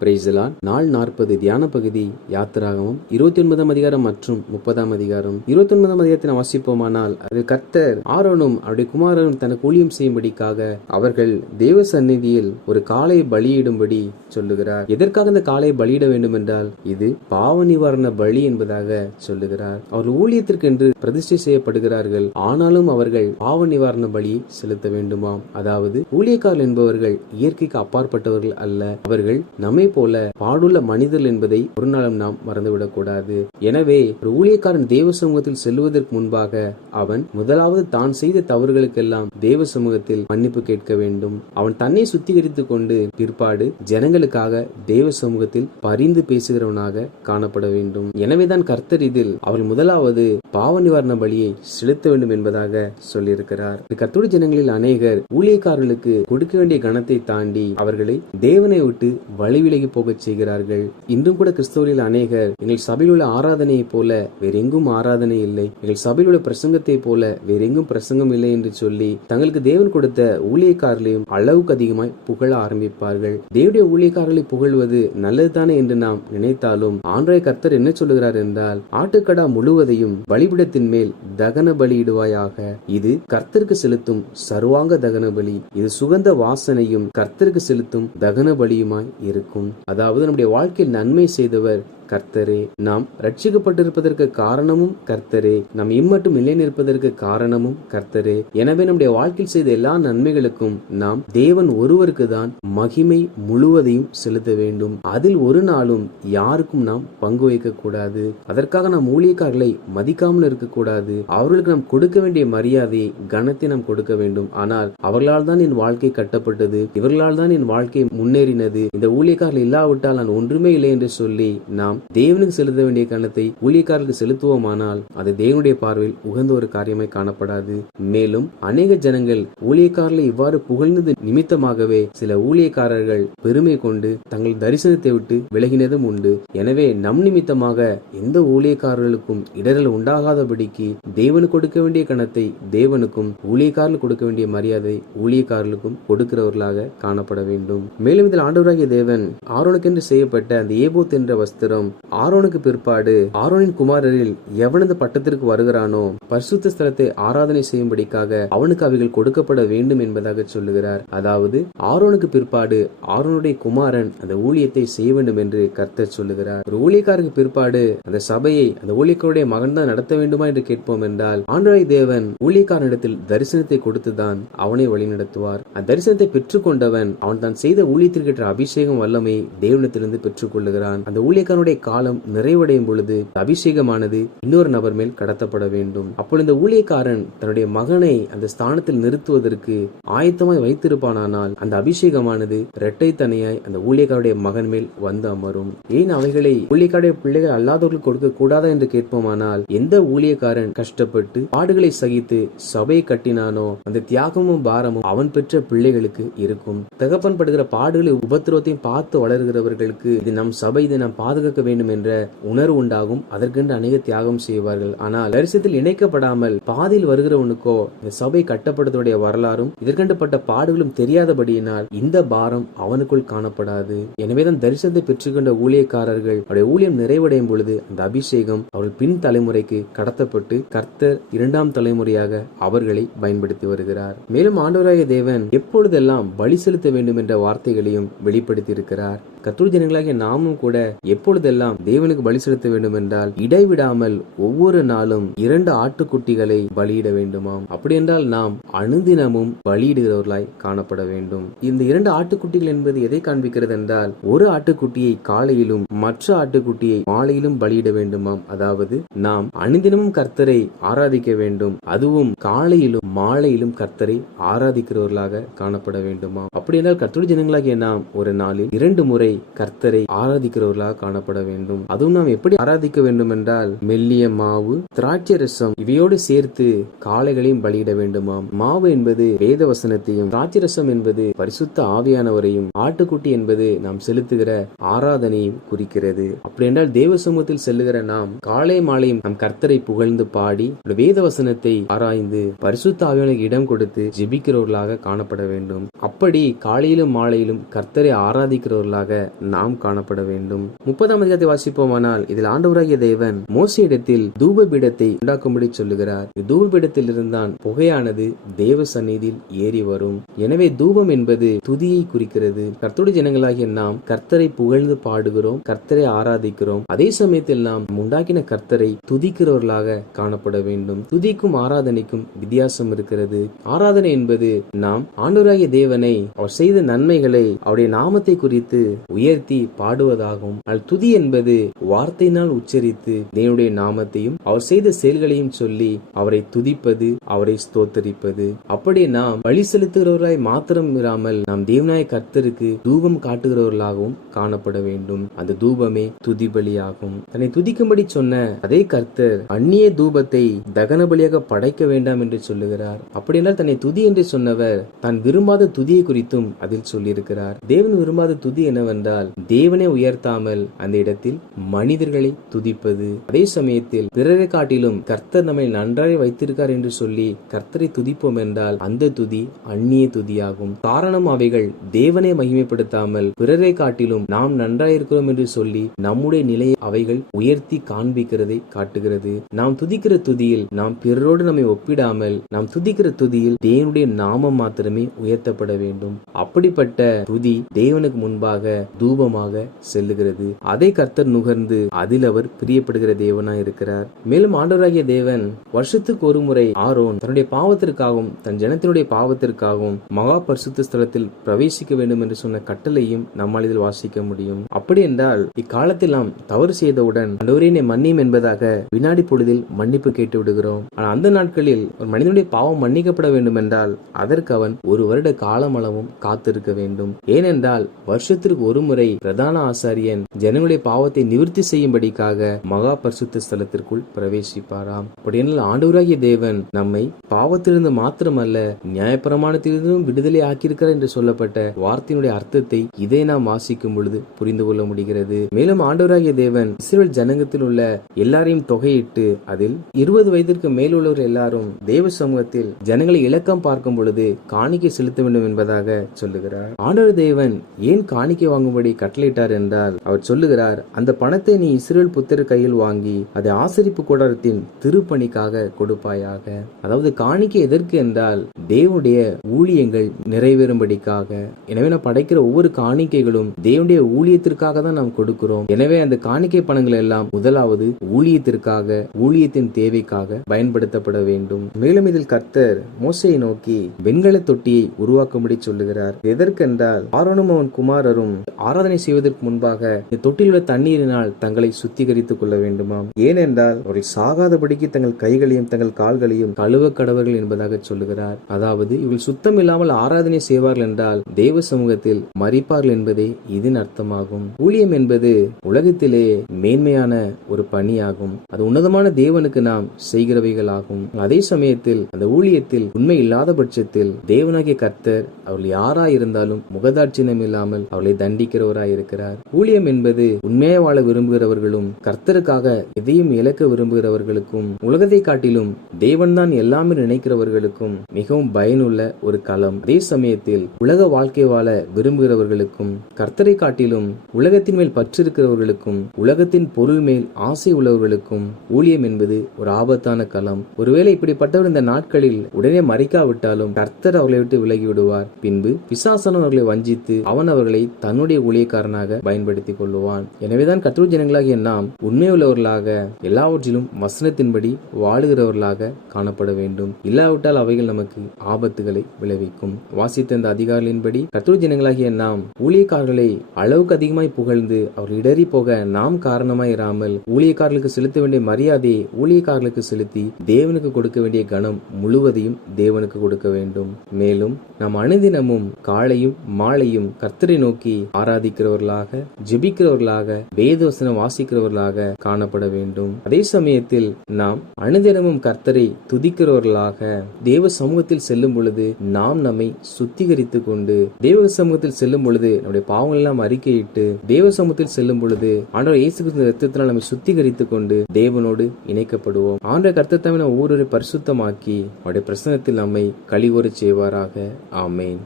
பிரைசலான் நாள் நாற்பது தியான பகுதி யாத்திராகவும் இருபத்தி ஒன்பதாம் அதிகாரம் மற்றும் முப்பதாம் அதிகாரம். இருபத்தி ஒன்பதாம் அதிகாரத்தை வாசிப்போமானால் அது கர்த்தர் ஆரோனும் அவருடைய குமாரனும் தனக்கு ஊழியம் செய்யும்படிக்காக அவர்கள் தேவ சந்நிதியில் ஒரு காலை பலியிடும்படி சொல்லுகிறார். எதற்காக இந்த காளை பலியிட வேண்டும் என்றால் இது பாவ நிவாரண பலி என்பதாக சொல்லுகிறார். அவர் ஊழியத்திற்கு என்று பிரதிஷ்டை செய்யப்படுகிறார்கள். ஆனாலும் அவர்கள் பாவ நிவாரண பலி செலுத்த வேண்டுமாம். அதாவது ஊழியக்காரர்கள் என்பவர்கள் இயற்கைக்கு அப்பாற்பட்டவர்கள் அல்ல. அவர்கள் நம்மை போல பாடுள்ள மனிதர்கள் என்பதை ஒரு நாளும் நாம் மறந்துவிடக் கூடாது எனவே ஒரு ஊழியக்காரன் தேவ சமூகத்தில் செல்வதற்கு முன்பாக அவன் முதலாவது தான் செய்த தவறுகளுக்கெல்லாம் தேவ சமூகத்தில் மன்னிப்பு கேட்க வேண்டும். அவன் தன்னை சுத்திகரித்துக் கொண்டு பிற்பாடு ஜனங்களுக்காக தேவ சமூகத்தில் பரிந்து பேசுகிறவனாக காணப்பட வேண்டும். எனவேதான் கர்த்தர் இதில் அவள் முதலாவது பாவ நிவாரண பலியை செலுத்த வேண்டும் என்பதாக சொல்லியிருக்கிறார். கத்துடைய ஜனங்களில் அநேகர் ஊழியக்காரர்களுக்கு கொடுக்க வேண்டிய கணத்தை தாண்டி அவர்களை தேவனை விட்டு வழிவிலகி போகச் செய்கிறார்கள். இன்றும் கூட கிறிஸ்தவரில் அநேகர் எங்கள் சபையில் உள்ள ஆராதனையைப் போல வேறெங்கும் ஆராதனை இல்லை. எங்கள் சபையில் உள்ள பிரசங்கத்தை போல வேறெங்கும் பிரசங்கம் இல்லை என்று சொல்லி தங்களுக்கு தேவன் கொடுத்த ஊழியக்காரர்களையும் அளவுக்கு அதிகமாய் புகழ ஆரம்பிப்பார்கள். தேவடைய ஊழியக்காரர்களை புகழ்வது நல்லதுதானே என்று நாம் நினைத்தாலும் ஆன்றைய கர்த்தர் என்ன சொல்லுகிறார் என்றால் ஆட்டுக்கடா முழுவதையும் பலிபிடத்தின் மேல் தகன பலியிடுவாயாக இது கர்த்தருக்கு செலுத்தும் சர்வாங்க தகன பலி இது சுகந்த வாசனையும் கர்த்தருக்கு செலுத்தும் தகன பலியுமாய் இருக்கும். அதாவது நம்முடைய வாழ்க்கையில் நன்மை செய்தவர் கர்த்தரே நாம் ரட்சிக்கப்பட்டிருப்பதற்கு காரணமும் கர்த்தரே நாம் இம்மட்டும் நிலை நிற்பதற்கு காரணமும் கர்த்தரே. எனவே நம்முடைய வாழ்க்கையில் செய்த எல்லா நன்மைகளுக்கும் நாம் தேவன் ஒருவருக்கு தான் மகிமை முழுவதையும் செலுத்த வேண்டும். அதில் ஒரு நாளும் யாருக்கும் நாம் பங்கு வைக்க கூடாது. அதற்காக நாம் ஊழியக்காரர்களை மதிக்காமல் இருக்கக்கூடாது அவர்களுக்கு நாம் கொடுக்க வேண்டிய மரியாதையை கனத்தை நாம் கொடுக்க வேண்டும். ஆனால் அவர்களால் தான் என் வாழ்க்கை கட்டப்பட்டது. இவர்களால் தான் என் வாழ்க்கை முன்னேறினது. இந்த ஊழியக்காரர்கள் இல்லாவிட்டால் நான் ஒன்றுமே இல்லை என்று சொல்லி நாம் தேவனுக்கு செலுத்த வேண்டிய கணத்தை ஊழியக்காரர்களுக்கு செலுத்துவோமானால் அது தேவனுடைய பார்வையில் உகந்த ஒரு காரியமாய் காணப்படாது. மேலும் அநேக ஜனங்கள் ஊழியக்காரர்களை இவ்வாறு புகழ்ந்தது நிமித்தமாகவே சில ஊழியக்காரர்கள் பெருமை கொண்டு தங்கள் தரிசனத்தை விட்டு விலகினதும் உண்டு. எனவே நம் நிமித்தமாக எந்த ஊழியக்காரர்களுக்கும் இடரல் உண்டாகாதபடிக்கு தேவனுக்கு கொடுக்க வேண்டிய கணத்தை தேவனுக்கும் ஊழியக்காரர்களுக்கு கொடுக்க வேண்டிய மரியாதை ஊழியக்காரர்களுக்கும் கொடுக்கிறவர்களாக காணப்பட வேண்டும். மேலும் இதில் ஆண்டவராகிய தேவன் ஆரோனுக்கென்று செய்யப்பட்ட அந்த ஏபோத் என்ற வஸ்திரம் ஆரோனுக்கு பிற்பாடு ஆரோனின் குமாரரில் எவனது பட்டத்திற்கு வருகிறானோ பரிசுத்த ஸ்தலத்தை ஆராதனை செய்யும்படிக்காக அவனுக்கு அவைகள் கொடுக்கப்பட வேண்டும் என்பதாக சொல்லுகிறார். அதாவது ஆரோனுக்கு பிற்பாடு ஆரோனுடைய குமாரன் அந்த ஊழியத்தை செய்ய வேண்டும் என்று கர்த்தர் சொல்லுகிறார். ஒரு ஊழியக்காரருக்கு பிற்பாடு அந்த சபையை அந்த ஊழியக்காருடைய மகன் தான் நடத்த வேண்டுமா என்று கேட்போம் என்றால் ஆண்டராய் தேவன் ஊழியக்காரனிடத்தில் தரிசனத்தை கொடுத்துதான் அவனை வழிநடத்துவார். அந்த தரிசனத்தை பெற்றுக்கொண்டவன் அவன் தான் செய்த ஊழியத்திற்கேற்ற அபிஷேகம் வல்லமை தேவனத்திலிருந்து பெற்றுக் கொள்ளுகிறான் அந்த ஊழியக்காரனுடைய காலம் நிறைவடையும் பொழுது அபிஷேகமானது இன்னொரு நபர் மேல் கடத்தப்பட வேண்டும். அப்பொழுது இந்த ஊழியக்காரன் தன்னுடைய மகனை அந்த ஸ்தானத்தில் நிறுத்துவதற்கு ஆயத்தமாய் வைத்திருப்பானால் அந்த அபிஷேகமானது இரட்டை தனியாய் அந்த ஊழியக்காருடைய மகன் மேல் வந்து அமரும். ஏன் அவைகளை ஊழியக்காருடைய பிள்ளைகள் அல்லாதவர்களுக்கு கொடுக்க கூடாதா என்று கேட்போமானால் எந்த ஊழியக்காரன் கஷ்டப்பட்டு பாடுகளை சகித்து சபையை கட்டினானோ அந்த தியாகமும் பாரமும் அவன் பெற்ற பிள்ளைகளுக்கு இருக்கும். தகப்பன் படுகிற பாடுகளை உபத்திரவத்தையும் பார்த்து வளர்கிறவர்களுக்கு இது நம் சபை இதை நாம் பாதுகாக்க வேண்டும் என்ற உணர்வு உண்டாகும். அதற்கென்று அநேக தியாகம் செய்வார்கள். ஆனால் தரிசனத்தில் இணைக்கப்படாமல் பாதியில் வருகிறவனுக்கோ இந்த சபை கட்டப்படுவதுடைய வரலாறும் இதற்கண்டுப்பட்ட பாடுகளும் தெரியாதபடியினால் இந்த பாரம் அவனுக்குள் காணப்படாது. எனவேதான் தரிசனத்தை பெற்றுக்கொண்ட ஊழியக்காரர்கள் அவருடைய ஊழியம் நிறைவடையும் பொழுது அந்த அபிஷேகம் அவர்கள் பின் தலைமுறைக்கு கடத்தப்பட்டு கர்த்தர் இரண்டாம் தலைமுறையாக அவர்களை பயன்படுத்தி வருகிறார். மேலும் ஆண்டவராய தேவன் எப்பொழுதெல்லாம் பலி செலுத்த வேண்டும் என்ற வார்த்தைகளையும் வெளிப்படுத்தி இருக்கிறார் கத்தூர் ஜனங்களாகிய நாமும் கூட எப்பொழுது எப்பொழுதெல்லாம் தேவனுக்கு பலி செலுத்த வேண்டும் என்றால் இடைவிடாமல் ஒவ்வொரு நாளும் இரண்டு ஆட்டுக்குட்டிகளை பலியிட வேண்டுமாம். அப்படி என்றால் நாம் அனுதினமும் பலியிடுகிறவர்களாய் காணப்பட வேண்டும். இந்த இரண்டு ஆட்டுக்குட்டிகள் என்பது எதை காண்பிக்கிறது என்றால் ஒரு ஆட்டுக்குட்டியை காலையிலும் மற்ற ஆட்டுக்குட்டியை மாலையிலும் பலியிட வேண்டுமாம். அதாவது நாம் அனுதினமும் கர்த்தரை ஆராதிக்க வேண்டும். அதுவும் காலையிலும் மாலையிலும் கர்த்தரை ஆராதிக்கிறவர்களாக காணப்பட வேண்டுமா அப்படி என்றால் கர்த்தருடைய ஜனங்களாகிய நாம் ஒரு நாளில் இரண்டு முறை கர்த்தரை ஆராதிக்கிறவர்களாக காணப்பட வேண்டும். அதுவும் நாம் எப்படி ஆராதிக்க வேண்டும் என்றால் மெல்லிய மாவு திராட்சை ரசம் இவையோடு சேர்த்து காளைகளையும் பலியிட வேண்டுமாம். மாவு என்பது வேத வசனத்தையும் திராட்சை ரசம் என்பது பரிசுத்த ஆவியானவரையும் ஆட்டுக்குட்டி என்பது நாம் செலுத்துகிற ஆராதனையும் குறிக்கிறது. அப்படி என்றால் தேவ சமூகத்தில் செல்லுகிற நாம் காலை மாலையும் நம் கர்த்தரை புகழ்ந்து பாடி வேத வசனத்தை ஆராய்ந்து பரிசுத்த ஆவியானுக்கு இடம் கொடுத்து ஜெபிக்கிறவர்களாக காணப்பட வேண்டும். அப்படி காலையிலும் மாலையிலும் கர்த்தரை ஆராதிக்கிறவர்களாக நாம் காணப்பட வேண்டும். முப்பதாம் அதிகாரத்தை வாசிப்போமானால் இதில் ஆண்டவராகிய தேவன் மோசையிடத்தில் தூப பீடத்தை உண்டாக்கும்படி சொல்லுகிறார். தூப பீடத்தில் இருந்தான் புகையானது தேவ சந்நிதியில் ஏறி வரும். எனவே தூபம் என்பது துதியை குறிக்கிறது. கர்த்தருடைய ஜனங்களாகிய நாம் கர்த்தரை புகழ்ந்து பாடுகிறோம் கர்த்தரை ஆராதிக்கிறோம். அதே சமயத்தில் நாம் உண்டாக்கின கர்த்தரை துதிக்கிறவர்களாக காணப்பட வேண்டும். துதிக்கும் ஆராதனைக்கும் வித்தியாசம் இருக்கிறது. ஆராதனை என்பது நாம் ஆண்டவராகிய தேவனை அவர் செய்த நன்மைகளை அவருடைய நாமத்தை குறித்து உயர்த்தி பாடுவதாகும். ஆனால் துதி என்பது வார்த்தையினால் உச்சரித்து தேவனுடைய நாமத்தையும் அவர் செய்த செயல்களையும் சொல்லி அவரை துதிப்பது அவரை ஸ்தோத்தரிப்பது. அப்படி நாம் வழி செலுத்துகிறவராய் மாத்திரம் இராமல் நாம் தேவநாய கர்த்தருக்கு தூபம் காட்டுகிறவர்களாகவும் காணப்பட வேண்டும். அந்த தூபமே துதி பலியாகும். தன்னை துதிக்கும்படி சொன்ன அதே கர்த்தர் அந்நிய தூபத்தை தகன பலியாக படைக்க வேண்டாம் என்று சொல்லுகிறார். அப்படியென்றால் தன்னை துதி என்று சொன்னவர் தான் விரும்பாத துதியை குறித்தும் அதில் சொல்லியிருக்கிறார். தேவன் விரும்பாத துதி என்னவென்றால் தேவனை உயர்த்தாமல் அந்த இடத்தில் மனிதர்களை துதிப்பது. அதே சமயத்தில் பிறரை காட்டிலும் கர்த்தர் நம்மை நன்றாய் வைத்திருக்கார் என்று சொல்லி கர்த்தரை துதிப்போம் என்றால் அந்த துதி அந்நிய துதியாகும். காரணம் அவைகள் தேவனை மகிமைப்படுத்தாமல் பிறரை காட்டிலும் நாம் நன்றாயிருக்கிறோம் என்று சொல்லி நம்முடைய நிலையை அவைகள் உயர்த்தி காண்பிக்கிறதை காட்டுகிறது. நாம் துதிக்கிற துதியில் நாம் பிறரோடு நம்மை ஒப்பிடாமல் நாம் துதிக்கிற துதியில் தேவனுடைய நாமம் மாத்திரமே உயர்த்தப்பட வேண்டும். அப்படிப்பட்ட துதி தேவனுக்கு முன்பாக தூபமாக செல்லுகிறது. அதை கர்த்தர் நுகர்ந்து அதில் அவர் பிரியப்படுகிற தேவனா இருக்கிறார். மேலும் ஆண்டவராகிய தேவன் வருஷத்துக்கு ஒரு முறை ஆரோன் தன்னுடைய பாவத்திற்காகவும் தன் ஜனத்தினுடைய பாவத்திற்காகவும் மகா பரிசுத்த ஸ்தலத்தில் பிரவேசிக்க வேண்டும் என்று சொன்ன கட்டளையும் நம்மால் இதில் வாசிக்க முடியும். அப்படி என்றால் இக்காலத்தில் நாம் தவறு செய்தவுடன் அண்டவரேனை மன்னியும் என்பதாக வினாடி பொழுதில் மன்னிப்பு கேட்டு விடுகிறோம் ஆனால் அந்த நாட்களில் ஒரு மனிதனுடைய பாவம் மன்னிக்கப்பட வேண்டும் என்றால் அதற்கு அவன் ஒரு வருட காலமளவும் காத்திருக்க வேண்டும். ஏனென்றால் வருஷத்திற்கு ஒரு முறை பிரதான ஆசாரியன் ஜனங்களுடைய பாவத்தை நிவர்த்தி செய்யும்படிக்காக மகா பரிசுத்த ஸ்தலத்திற்குள் பிரவேசிப்பாராம். அப்படியென்றால் ஆண்டவராகிய தேவன் நம்மை பாவத்திலிருந்து மாத்திரமல்ல நியாயப்பிரமாணத்திலிருந்தும் விடுதலை ஆக்கியிருக்கிறார் என்று சொல்லப்பட்ட வார்த்தையினுடைய அர்த்தத்தை இதை நாம் வாசிக்கும் பொழுது புரிந்து கொள்ள முடிகிறது. மேலும் ஆண்டவராகிய தேவன் இஸ்ரேல் ஜனங்கத்தில் உள்ள எல்லாரையும் தொகையிட்டு அதில் இருபது வயதிற்கு மேல் உள்ளவர் எல்லாரும் தேவ சமூகத்தில் ஜனங்களை இலக்கம் பார்க்கும் பொழுது காணிக்கை செலுத்த வேண்டும் என்பதாக சொல்லுகிறார். ஆண்டவர் தேவன் ஏன் காணிக்கை வாங்கும்படி கட்டளையிட்டார் என்றால் அவர் சொல்லுகிறார் அந்த பணத்தை நீ இஸ்ரேல் புத்தர் கையில் வாங்கி அதை ஆசரிப்பு கூடாரத்தின் திருப்பணிக்காக கொடுப்பாயாக. அதாவது காணிக்கை எதற்கு என்றால் தேவனுடைய ஊழியங்கள் நிறைவேறும்படிக்காக. எனவே நான் படைக்கிற ஒவ்வொரு காணிக்கைகளும் தேவனுடைய ஊழியத்திற்காக தான் நாம் கொடுக்கிறோம். எனவே அந்த காணிக்கை பணங்கள் எல்லாம் முதலாவது ஊழியத்திற்காக ஊழியத்தின் தேவைக்காக பயன்படுத்தப்பட வேண்டும். மேலும் இதில் கர்த்தர் மோசையை நோக்கி வெண்கல தொட்டியை உருவாக்கும்படி சொல்லுகிறார். எதற்கென்றால் ஆரோனும் அவன் குமாரரும் ஆராதனை செய்வதற்கு முன்பாக இந்த தொட்டியில் உள்ள தண்ணீரினால் தங்களை சுத்திகரித்துக் கொள்ள வேண்டுமாம். ஏனென்றால் அவர்கள் சாகாதபடிக்கு தங்கள் கைகளையும் தங்கள் கால்களையும் கழுவ கடவர்கள் என்பதாக சொல்லுகிறார். அதாவது இவர்கள் சுத்தம் இல்லாமல் ஆராதனை செய்வார்கள் என்றால் தேவ சமூகத்தில் மறிப்பார்கள் என்பதே இதன் அர்த்தமாகும். ஊழியம் என்பது உலகத்திலே மேன்மையான ஒரு பணியாகும். அது உன்னதமான தேவனுக்கு நாம் செய்கிறவைகள் ஆகும் அதே சமயத்தில் அந்த ஊழியத்தில் உண்மை இல்லாத பட்சத்தில் தேவனாகிய கர்த்தர் அவர்கள் யாராயிருந்தாலும் இருந்தாலும் இல்லாமல் அவர்களை தண்டிக்கிறவராய் இருக்கிறார் ஊழியம் என்பது உண்மையை வாழ விரும்புகிறவர்களும் கர்த்தருக்காக எதையும் இழக்க விரும்புகிறவர்களுக்கும் உலகத்தை காட்டிலும் தேவன்தான் எல்லாமே நினைக்கிறவர்களுக்கும் மிகவும் பயனுள்ள ஒரு களம். அதே சமயத்தில் உலக வாழ்க்கை வாழ விரும்புகிறவர்களுக்கும் கர்த்தரை காட்டிலும் உலகத்தின் மேல் பற்றிருக்கிறவர்களுக்கும் உலகத்தின் பொருள் மேல் ஆசை உள்ளவர்களுக்கும் ஊழியம் என்பது ஒரு ஆபத்தான களம். ஒருவேளை இப்படிப்பட்டவர் இந்த நாட்களில் உடனே மறிக்காவிட்டாலும் கர்த்தர் அவர்களை விட்டு விலகி விடுவார் பின்பு பிசாசனம் அவர்களை வஞ்சித்து அவன் அவர்களை தன்னுடைய ஊழியக்காரனாக பயன்படுத்திக் கொள்ளுவான். எனவேதான் கத்ரு ஜனங்களாகிய நாம் உண்மையுள்ளவர்களாக எல்லாவற்றிலும் வசனத்தின்படி வாழுகிறவர்களாக காணப்பட வேண்டும். இல்லாவிட்டால் அவைகள் நமக்கு ஆபத்துகளை விளைவிக்கும். வாசித்த இந்த அதிகாரிகளின்படி கத்ரு ஜனங்களாகிய நாம் ஊழியக்காரர்களை அளவுக்கு அதிகமாய் புகழ்ந்து அவர் இடறி போக நாம் காரணமாய் இராமல் ஊழியக்காரர்களுக்கு செலுத்த வேண்டிய மரியாதையை ஊழியக்காரர்களுக்கு செலுத்தி தேவனுக்கு கொடுக்க வேண்டிய கணம் முழுவதையும் தேவனுக்கு கொடுக்க வேண்டும். மேலும் நாம் அனுதினமும் காலையும் மாலையும் கர்த்தரை நோக்கி ஆராதிக்கிறவர்களாக ஜெபிக்கிறவர்களாக வேதவசனம் வாசிக்கிறவர்களாக காணப்பட வேண்டும். அதே சமயத்தில் நாம் அனுதினமும் கர்த்தரை துதிக்கிறவர்களாக தேவ சமூகத்தில் செல்லும் பொழுது நாம் நம்மை சுத்திகரித்துக் கொண்டு தேவ சமூகத்தில் செல்லும் பொழுது நம்முடைய பாவங்கள் எல்லாம் அறிக்கையிட்டு தேவ சமூகத்தில் செல்லும் பொழுது ஆண்டவர் இயேசு கிறிஸ்து ரத்தத்தினால் நம்மை சுத்திகரித்துக் கொண்டு தேவனோடு இணைக்கப்படுவோம். ஆண்டவர் கர்த்தத்தாமே நம்ம ஒவ்வொரு பரிசுத்தமாக்கி அவருடைய பிரசனத்தில் நம்மை கழிவுறச் செய்வாராக. ஆமேன்.